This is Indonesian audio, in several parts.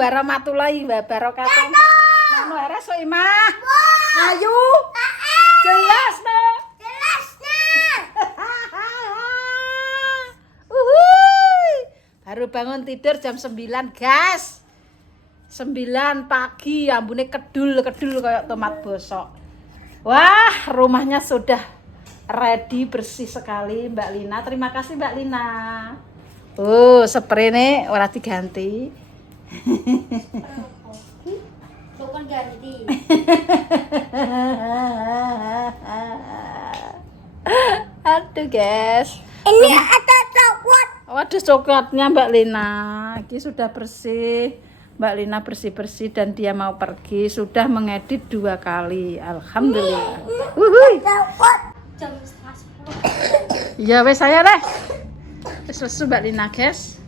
warahmatullahi wabarakatuh. Mano haras so imah. Ayu. Jelas no. Jelas baru bangun tidur jam 9, gas. 9 pagi, ambune kedul kayak tomat bosok. Wah, rumahnya sudah ready, bersih sekali Mbak Lina. Terima kasih Mbak Lina. Spray nih ora diganti. Bukan ganti. Aduh guys. Ini ada coklat. Waduh, coklatnya Mbak Lina. Ini sudah bersih. Mbak Lina bersih-bersih dan dia mau pergi. Sudah mengedit 2 kali. Alhamdulillah. Coklat. Jam 10. Ya wes saya deh. Selesai Mbak Lina guys.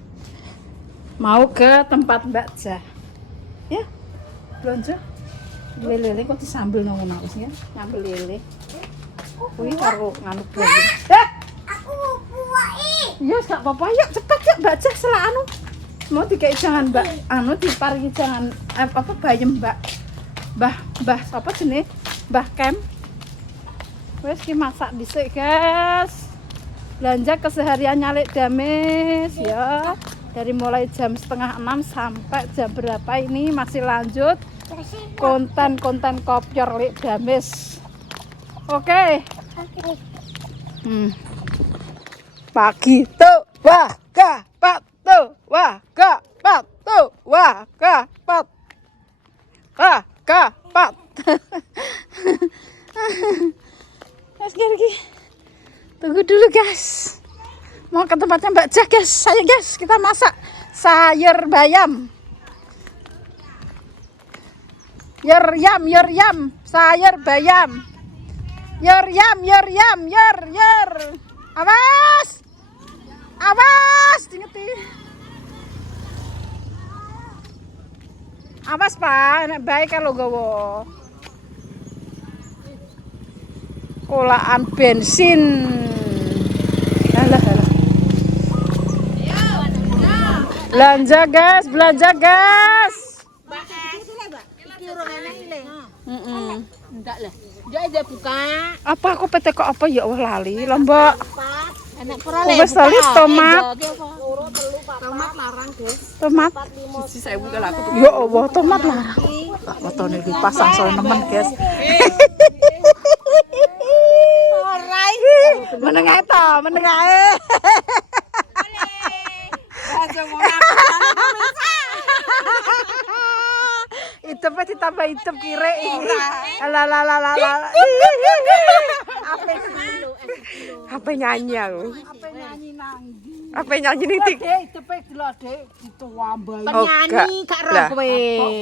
Mau ke tempat Mbak Jah. Ya. Belanja. Lele kok disambel nang ngono ya. Nyambel lele. Kuwi karo nganu blonjo. Aku buai. Ya gak apa-apa, yuk cepet yuk Mbak Jah selak anu. Mau dikei jangan Mbak anu diparingi jangan apa bayem Mbak. Mbah apa jenenge? Mbah Kem. Wes ki masak dhisik, guys. Belanja keseharian nyalik dames ya. Dari mulai jam 5:30 sampai jam berapa ini masih lanjut konten-konten kopior lik dames. Oke. Pagi tuh wah kapat tuh wah kapat tuh wah kapat guys lagi tunggu dulu guys, mau ke tempatnya Mbak Jah guys. Saya guys kita masak sayur bayam yer yam sayur bayam yer awas dingeti awas Pak, enak baik kalau gowo kolaan bensin. Alah. Belanja guys. Enggak lah. Dia aja buka. Apa aku PT kok apa ya Allah lali lombok. Enak perale. Wes tali tomat. Tomat larang, guys. Tomat. 1.000 kalau aku. Ya Allah, tomat larang. Tak fotone dipasang soal nemen, guys. Orai. Menengah to, menengah. Itep ditambah itep kire iki. Alah. Apa nyanyi aku? Apa nyanyi ning tik? Itepe dilodhe dituambai. Penyanyi gak roh kowe.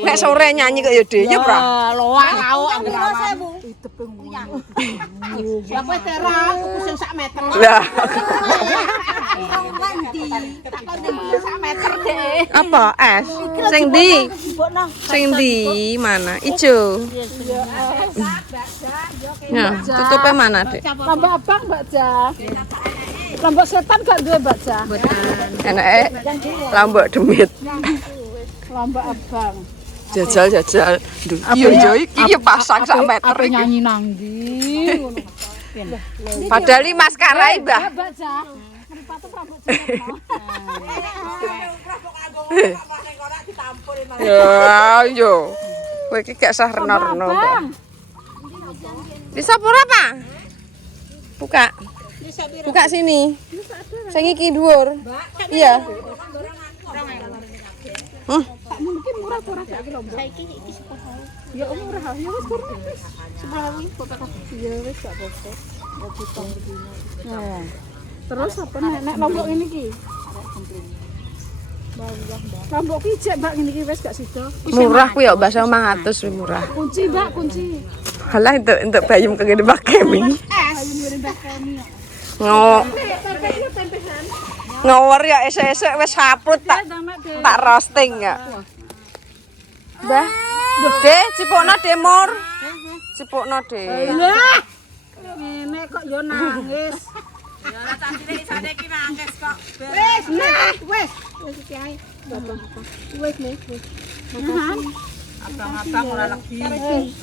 Nek sore nyanyi kok ya Deye, Bro. Loak kau anggaran. Itepe ngono. Ya kowe terang tuku sing sak meter. Lah. Ndi? Tak kandel sak meter deh. Apa es? Sing ndi? Sing ndi? Mana? Ijo. Ya, tutupnya mana, Dek? Lombok abang, Mbak Jah. Lombok setan gak duwe, Mbak Jah? Mboten. Enake lombok demit. Lombok abang. Jajal. Iya iki pasang sak meter. Apa nyanyi nang ndi? Padahal iki maskarai, Mbah. Mbak Jah. Mripate rambut ya, yo. Kowe iki gak sah reno-reno, Mbak. Bisa pura apa? Buka sini. Sing iki dhuwur. Iya. Mungkin murah-murah saiki lho, Mbak. Saiki iki sepuluh. Ya murah, ya wis kurang wis. 10.000 kok. Ya wis gak apa-apa. Ya potong begini. Nah. Terus apa nek lombok ngene iki? Lombok ki jek Mbak ngene iki wis gak sida. Murah ku ya Mbak 500 wis murah. Kunci Mbak, kunci. Halah untuk bayam kagene Mbak Kemi. Bayam ngene Mbak Kemi. Ngawur ya esek-esek wis saprut tak roasting ya. Mbah. De cipokno demur. Cipokno de. Lah. Ngene kok yo nangis. Ya tak cilik isane iki nangis kok. Wis iki ae. Wes nih. Abang-abang ora legi.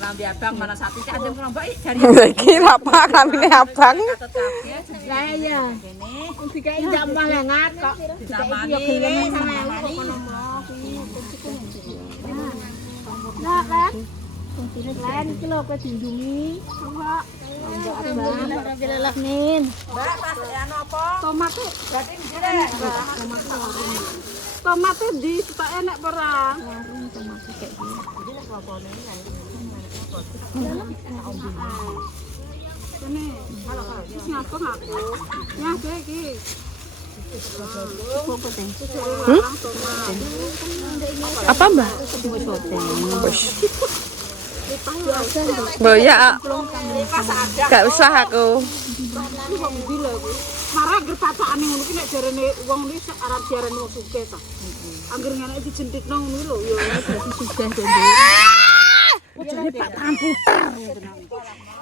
Lambe abang mana satu cak adem karo mbak jari. Iki apa lambene abang? Catet kabeh. Lah iya. Kene Dikai jam malengat kok. ditamani Nah, kan? Lain iki lho kok dilindungi. Coba. Mbak, nin. Mbak pas anu apa? Tomate, Berarti njrek. tomate di tak enak perang. Ini, terus ngapung aku. Ya, dek iki. Apa mbak? Boya, gak usah aku. Marah ger pacakane ngono ki nek jarene wong iki sak arep diarani wong sugih ta. Angger ngene iki dijentikno ngono lho ya dadi sugih dene. Ojone Pak Tamputer.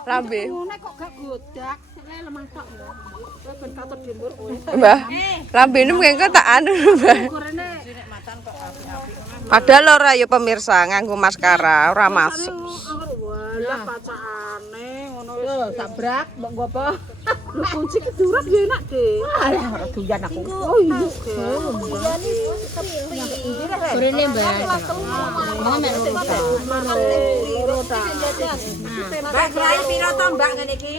Lambe. Ngene kok gak godak, sik lemah tok ya. Ben katut dimbur kowe. Mbah, lambene mengko tak anu mbah. Gorene Padahal ora ya pemirsa nganggo maskara ora masuk. walah pacakane ngono wis. Lho, sabrak mbok nggo apa? Lho kunci ki durut ya enak, Dik. Ora doyan aku. Oh iya. Gorene, Mbak. Mau mek loro ta. Mbak kirain piro to mbak ngene iki?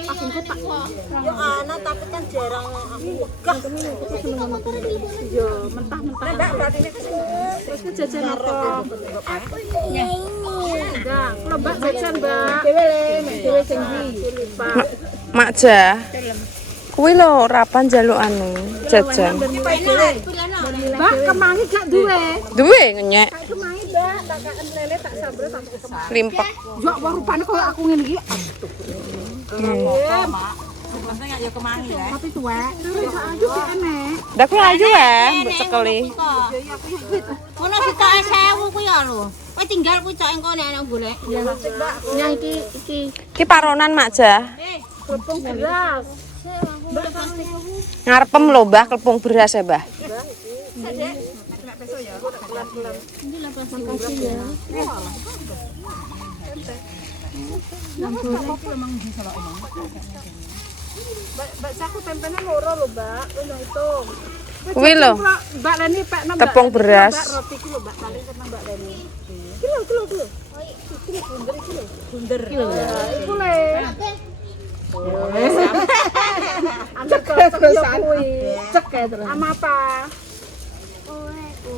Yo ana tapi kan jarang aku wegah. Yo mentah-mentah. Mbak berarti ini kesini. Terus ki jajan apa? Enggak, kalau Mbak jajan, Mbak. Dhewe le, mek dhewe sing ndi? Pak. Makja. Kuwi lho rapan njaluk anu jajan. Mbak, kemangi gak duwe? Duwe ngenyek Kemangi, Mbak, tak kaken lele tak sambre tak kemangi. limpek. Yo, wah rupane koyo aku ngene iki. Maksudnya ya kemangi ya. Tapi tuwek. Terus ayo ki enek. Ndak kuwi ayu ya, mbok cekeli. Ngono sitoke 1000 ku ya lho. Kowe tinggal ku cok engko nek ana golek. Nah iki. Ki paronan Makja. Klepung beras. Ngarepem lho Mbah klepung beras ya, Mbah. Mbak saku tempenya loro lho, Mbak. Lho hitung. Kuwi lho. Mbak Leni pekno Mbak. Tepung beras. Mbak roti ki lho, Mbak. Paling kena Mbak Leni. Kilo. Bunder iki lho. Iku le. Anjir kok kuwi. Cek ya terus. Ama apa?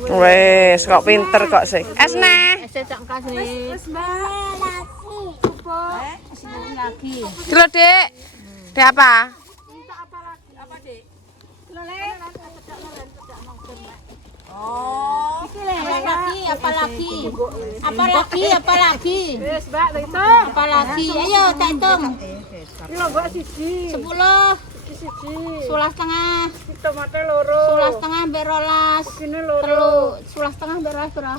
Wes, kok pinter kok sih. Esne. Cek kasih. Wis, Mbak. Lagi. Kilo, Dik. Dek apa? Minta apa lagi? Apa, Dik? Oh. Apalagi. Wis, Mbak, hitung. Apalagi. Ayo tak hitung. Iki lho, Mbak, siji. 10, Iki siji. 11,5. Iki tomate loro. 11,5 mbek 12. Ini loro. 11,5 mbek 12 berapa?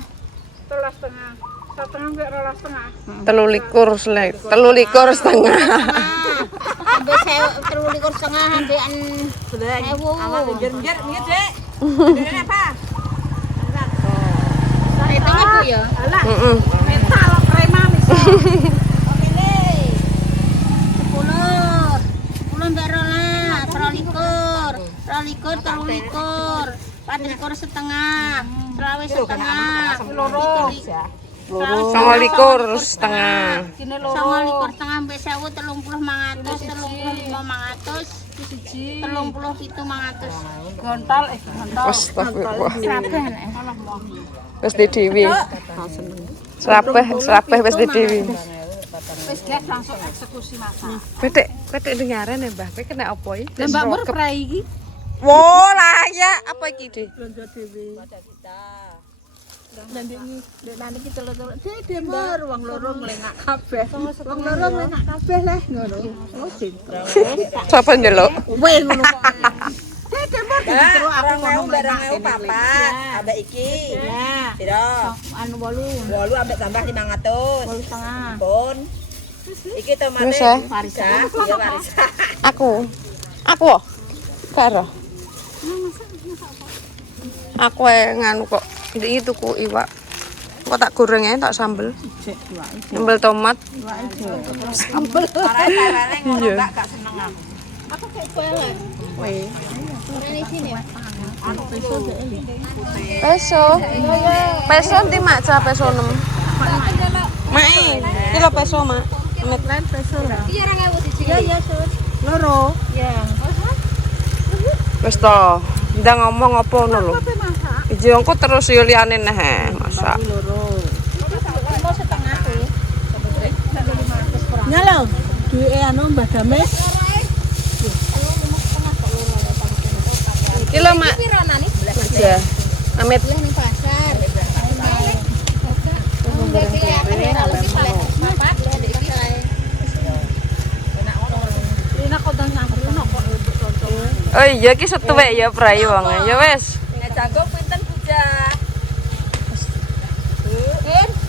13,5. 1,5 mbek 12,5. 13,5. Ambek 13,5 ambekan 1000. Amat njer-njer minggir, Dek. Ini apa? Hitung aku ya. Alah, Heeh. metal krema misal. 10 mbek 12, 24 setengah, 20 setengah, Loro. 9,5 setengah. Kene 29 setengah mbek 1000, 30 mangatus, 35 mangatus, 37 mangatus. Gontal gontal. Astagfirullah. Kabeh nek. Wis di dhewe. Serapeh wis di dhewe. Wis gas langsung eksekusi masak. Petik dengaren ya, Mbah. Kowe kena apa iki? Lah Mbak Mur prai iki. Wo, lah ya, apa iki, Dik? Belanja dhewe. Nanti iki telur-telur. Dede Mur, wong loro mlengak kabeh. Wong loro mlengak kabeh leh ngono. Oh, sinten. Sapa njeluk? Weh ngono kok. Dek, orang mau barang mau papa, ambek iki. Ya. Piro? Anu 8. 8 ambek tambah 500. 8 setengah. Pun. Iki tomate. Wis, ya. Warisa. Iya warisa. Aku. Karo. Aku nganu kok Ini tuku iwak. Kok tak goreng ya, tak sambel. Cek iwake. Sambel tomat. Iwake cek. Sambel. Parah-parah ngono Iya. Mbak gak seneng aku. Aku kayak pelet. Weh. Anu peso deh. Peso. Peso nanti mak cah peso 6. Mae, kilo peso mak. Lain peso lah. Iya iya Sur. Loro. Ya. Wis to. Ndang ngomong apa ngono lho. Iki engko terus yo liyane neh masak. Loro. Nyalo. Duwe anu Mbah Dames. Kilo mak. Ya. Amit. Oh iya ki setuwek ya prai wonge. Ya wis. Nek jagung pinten bujah?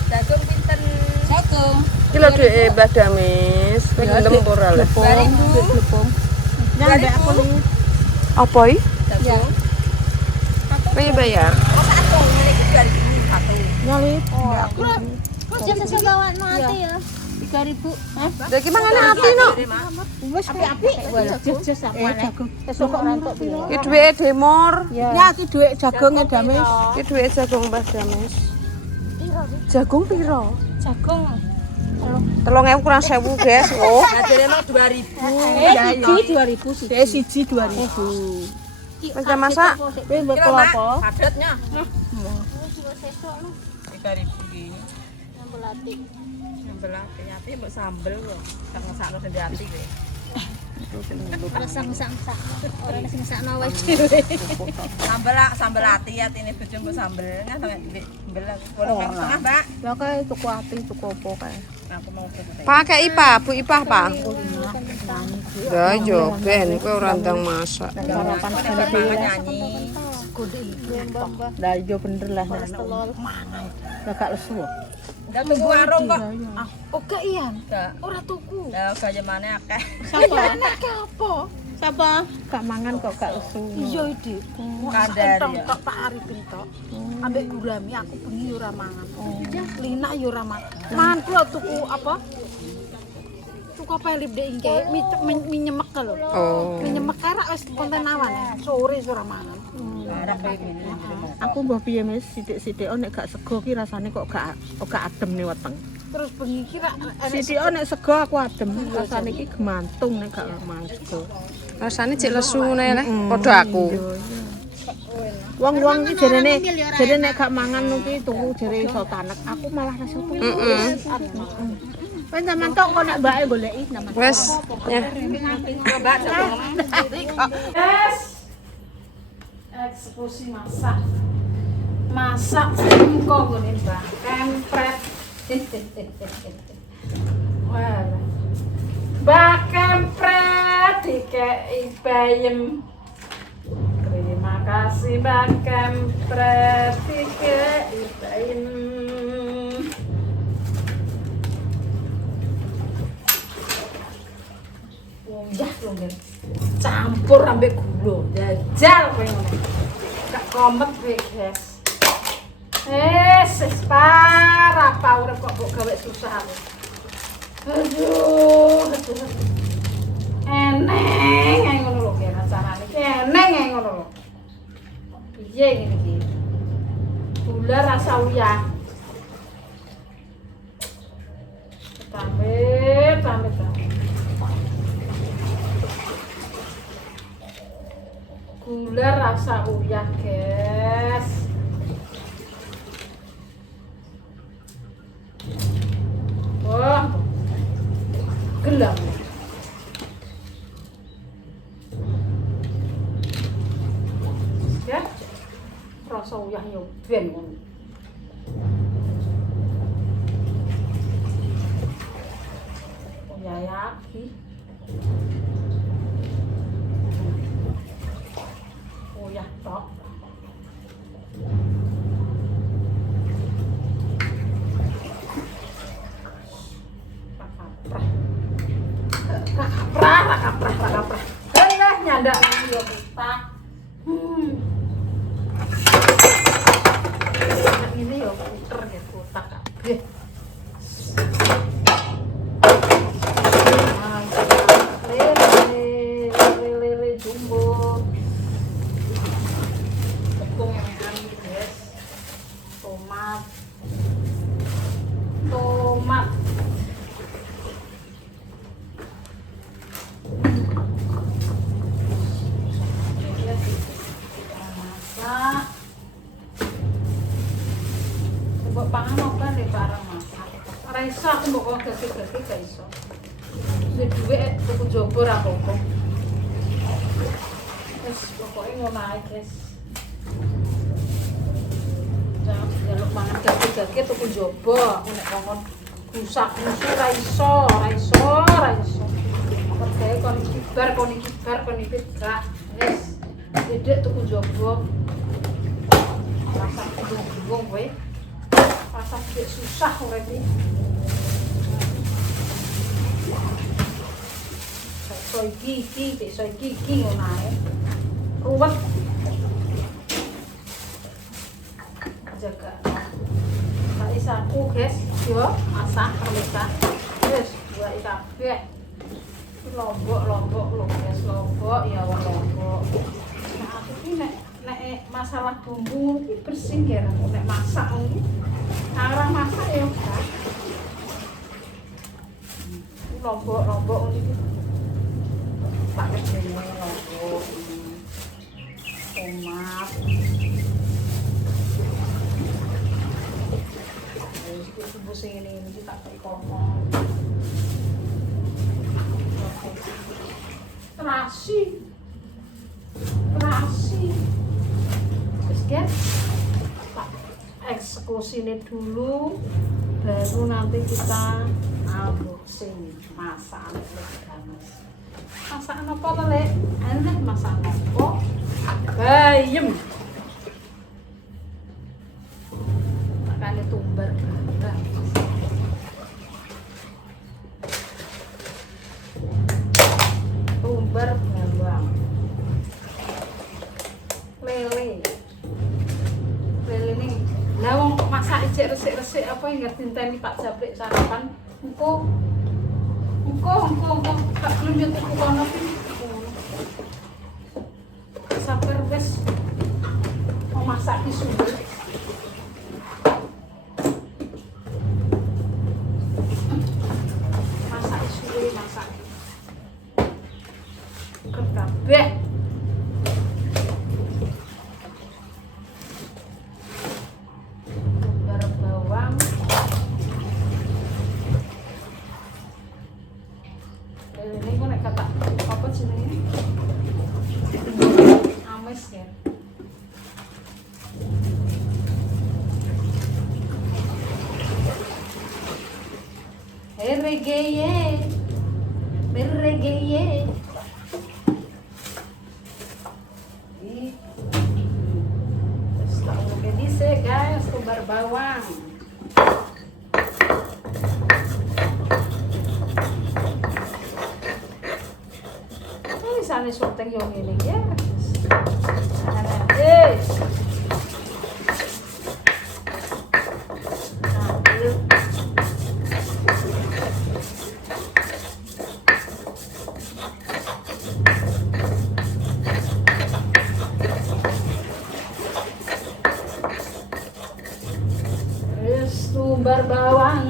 Jagung pinten? Jagung. Kilo dhek Mbah Damis. Wis lempur ale. 2000. Nyambe aku ning Apa iki? Jagung. Piye bayar? Oh, satu. Ngene iki 2000 satu. nyolit. Kok jasa sebawaan mati ya? 3.000. Lah ki mangane ati no. Wis apik. Jes apa jagung. Esuk kok rantuk piro? Ki duweke Demor. Ya iki dhuwit jagonge Dames. Ki duweke jagung Mbah Damis. Jagung piro? Jagung. 3.000 kurang 1.000, guys. Oh. Ngajare mah 2000. Siji 2000 sih. Siji 2000. Wis masak. Kowe mbok Kira Mbak, apa? padatnya. 3000 iki. Sambel ati mbok sambel kok. Tak ngesakno sing ati kowe. Sang-sang-sang. Ora sing sakno wae dhewe. Sambel ati atine bojo mbok sambel kan sampe ndek sambel. 8,5 Mbak. Ya kae tuku ati tuku apa kae. Aku mau ke Pakai IPA, Bu IPA, Pak. Ya yo ben kowe ora ndang masak. Sarapan Mbak nyanyi. Lah iya bener lah mangan. Lah gak lesu. Ndak tuku warung kok. Oke Ian, Gak. ora tuku. Ya gaya mana akeh. Sapa? Enake apa? Sapa? Gak mangan kok gak lesu. Iya iki. Kadar Entong ya. tok Pak Arifin tok. Ambek gurami aku bengi yo ora mangan. Lina yo ora mangan. Mangan kula tuku apa? Tuku apa lip dek ingke, mie nyemek lho. Oh. Mie nyemek kara wis konten awan. Sore ora mangan. Aku mbah piye Mas, sithik-sithik nek gak sego ki rasane kok gak adem nih weteng. Terus bengi ki rak Sithik nek sego aku adem, rasane ki gemantung nek gak mangan sego. Rasane cek lesu ngene le, padha aku. Wong-wong ki jarene nek gak mangan ki tuku jare iso tanek. Aku malah rasa tuku. Kan sampean tok kok nek mbake goleki sampean. Wes, ya. Mbak jagung. Yes. Eksekusi masak. Masak singkong ngene, Mbak. Kempret. Wah. Mbak kempret dikei bayem. Terima kasih Mbak kempret dikei bayem. Ya, lho, campur ambek gula, jajal kowe ngono. Gak komet kowe, guys. Wis parah apa urip kok mbok gawe susah aku. Aduh. Eneng ae ngono lho kene rasane. Eneng ae ngono lho. Piye ngene iki? Gula rasa uyah. Tambah. Gula rasa uyah, guys. Wah, gelap. Ya, rasa uyah yo ben ngono. Uyah lagi. Uyah tok. nggih kotak kabeh. Lele jumbo. Tepung yang ini guys. Tomat. Masak. Mbok pangan apa nih barang masak. Ora iso aku mbok gak iso. Wis duwe tuku jogo ra apa-apa. Wis pokoke ngono ae, guys. Jangan jaluk mangan gage tuku jogo, aku nek kongkon rusak-rusak ra iso. Percaya kon kibar gak. Wis dedek tuku jogo. Masak bingung kowe. Masak susah urip iki. Iso iki ngono ae. Ruwet. Jaga. Tak isaku, guys. Yo, masak permisa. Wis, buat kabeh. Lombok lho, guys. Lombok ya lombok. Nah, aku iki nek masalah bumbu iki bersih ya nek masak iki. Arang masak ya kan. Lombok iki. Tak kecil lombok. Tomat. Bumbu sing ini tak kongkong. Terasi. Terus kan tak eksekusi ini dulu, baru nanti kita unboxing masakan legamas. Masakan apa to, Lek? Enak masakan apa? Bayem. Makanya tumbar barang. Tumbar bawang. Lele ini lah wong masak ijek resik-resik apa yang ngerti tenteni Pak Japrik sarapan engko gak belum yo tuku kono iki sabar wis mau masak isu masak kabeh ini kok nek kata apa jenenge ames ya reggae terus tak oke dise guys tumbar bawang. Sana syuting yang ini ya. Tumbar bawang.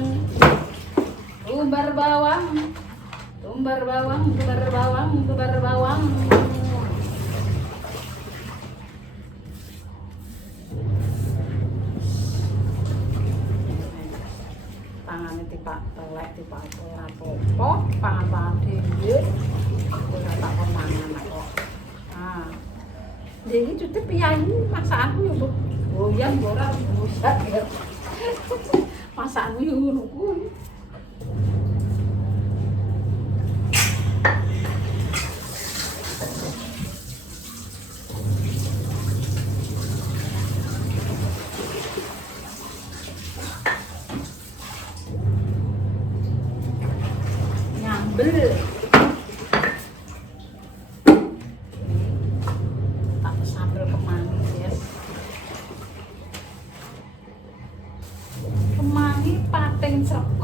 Tangane tipak telek tipak ora apa-apa, pangan-pangan dhewe. Ora tak mangan kok. Ah. Jadi cuti piyayi masakanku yo, Bu. Goyang ora busak ya. Masakanku yo ngono kuwi. Tak sambel kemanis ya.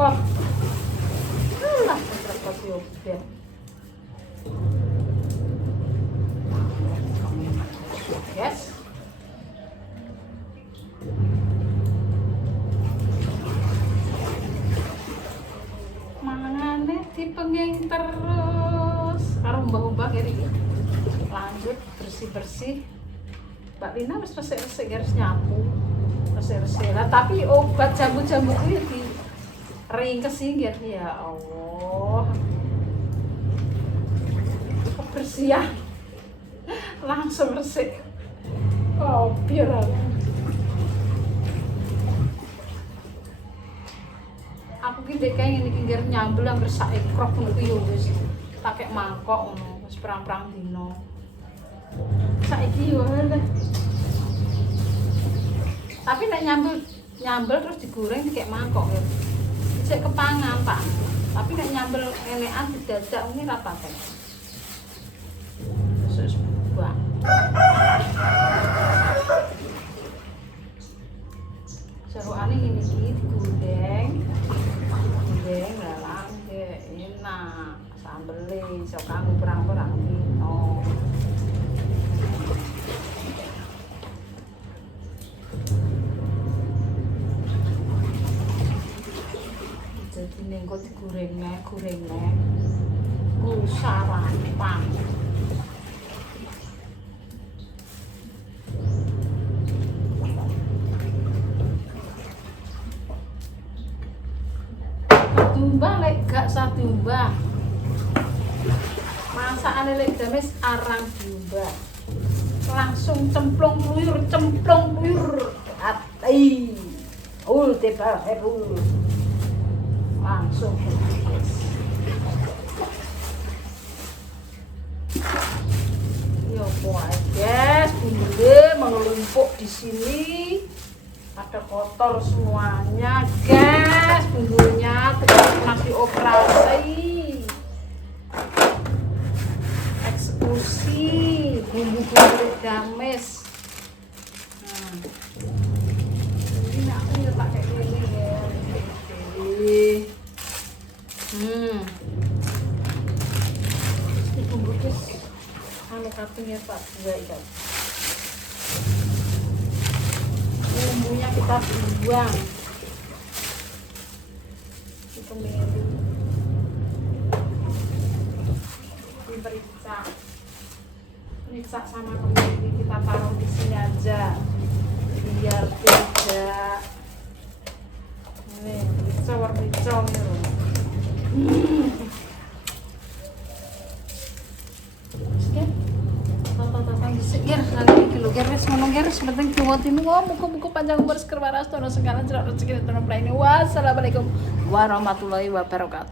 repot. Lah, repot yo ben. Yes. Mangane dipenging terus karo mbah-mbah kene iki. Lanjut bersih-bersih. Mbak Lina wis resik-resik harus nyapu. Resik-resik lah, tapi obat jambu-jambu kuwi di ringkes iki ya Allah. Kebersihan langsung resik. Oh, biar aku ki ndek kae ngene iki ngger nyambel angger sak ekrok ngono ku yo wis pakai mangkok ngono wis perang-perang dino. Saiki yo lho. Tapi nek nyambel terus digoreng dikek mangkok ya. Cek kepangan, Pak. Tapi nek nyambel enekan didadak ngene ra paten. Wis buah. Serukane ngene iki digoreng. Goreng lalang enak. Sambele iso kanggo perang-perang dino. Jadi nengko digoreng nek. Sarapan. Diumbah lek gak sah diumbah. Masakane lek dames arang diumbah. Langsung cemplung kluyur. Ati. Tebal herul. Langsung. Yo boy, guys, bumbunya mengelumpuk di sini. Ada kotor semuanya, guys. Bumbunya pernah dioperasi. Eksekusi bumbu-bumbu dames. Ini aku ya pakai ini ya. Ini bumbu guys. Anu katanya Pak dua ikan. Bumbunya kita buang. Itu milih. Periksa sama kemiri kita taruh di sini aja biar tidak nih ricau ya. Ger, nanti iki lho geres ngono geres penting diwotinu muga-muga panjang umur seger waras tono segala jerak rezeki tono praine. Wassalamualaikum warahmatullahi wabarakatuh.